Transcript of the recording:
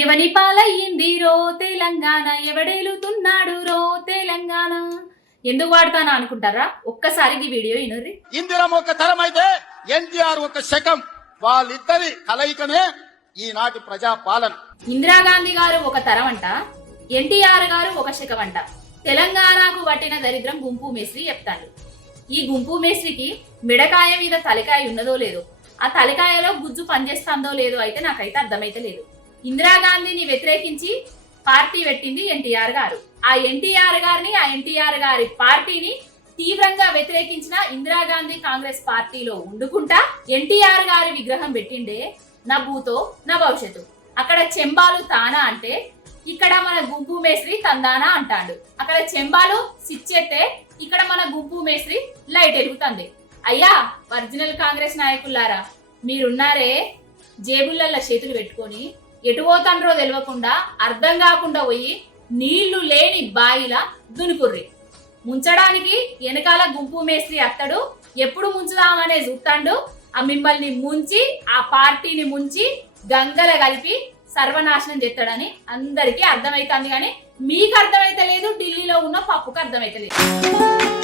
ఎవని పాలయ్యింది రో తెలంగాణ, ఎవడేలుతున్నాడు రో తెలంగాణ. ఎందుకు వాడతానా అనుకుంటారా? ఒక్కసారి ఈ వీడియో వినుర్రి. ఇందిరమ్మ ఒక తరం అయితే ఎన్టీఆర్ ఒక శకం, వాళ్ళిద్దరి కలయికనే ఈనాటి ప్రజాపాలన. ఇందిరాగాంధీ గారు ఒక తరం అంట, ఎన్టీఆర్ గారు ఒక శకం అంట. తెలంగాణకు పట్టిన దరిద్రం గుంపు మేస్త్రి చెప్తాడు. ఈ గుంపు మేస్త్రికి మిడకాయ మీద తలకాయ ఉన్నదో లేదో, ఆ తలకాయలో గుజ్జు పనిచేస్తుందో లేదో అయితే నాకైతే అర్థమైతే లేదు. ఇందిరాగాంధీని వ్యతిరేకించి పార్టీ పెట్టింది ఎన్టీఆర్ గారు. ఆ ఎన్టీఆర్ గారిని, ఆ ఎన్టీఆర్ గారి పార్టీని తీవ్రంగా వ్యతిరేకించిన ఇందిరాగాంధీ కాంగ్రెస్ పార్టీలో ఉండుకుంటా ఎన్టీఆర్ గారి విగ్రహం పెట్టిండే. నా భూతో నా భవిష్యత్తు. అక్కడ చెంబాలు తానా అంటే ఇక్కడ మన గుంపు మేస్త్రి తందానా అంటాడు. అక్కడ చెంబాలు సిచ్చెత్తే ఇక్కడ మన గుంపు మేస్త్రి లైట్ ఎలుగుతుంది. అయ్యా ఒరిజినల్ కాంగ్రెస్ నాయకులారా, మీరున్నారే జేబులలో చేతులు పెట్టుకొని ఎటు పోతాండ్రో తెలియకుండా అర్థం కాకుండా పోయి నీళ్లు లేని బాయిలా దునుకుర్రి. ముంచడానికి వెనకాల గుంపు మేస్త్రి అత్తడు. ఎప్పుడు ముంచుదామనే చూస్తాడు. ఆ మిమ్మల్ని ముంచి, ఆ పార్టీని ముంచి గంగల కలిపి సర్వనాశనం చేస్తాడని అందరికీ అర్థమైతుంది. కానీ మీకు అర్థమైతే లేదు, ఢిల్లీలో ఉన్న పప్పుకు అర్థమైతే లేదు.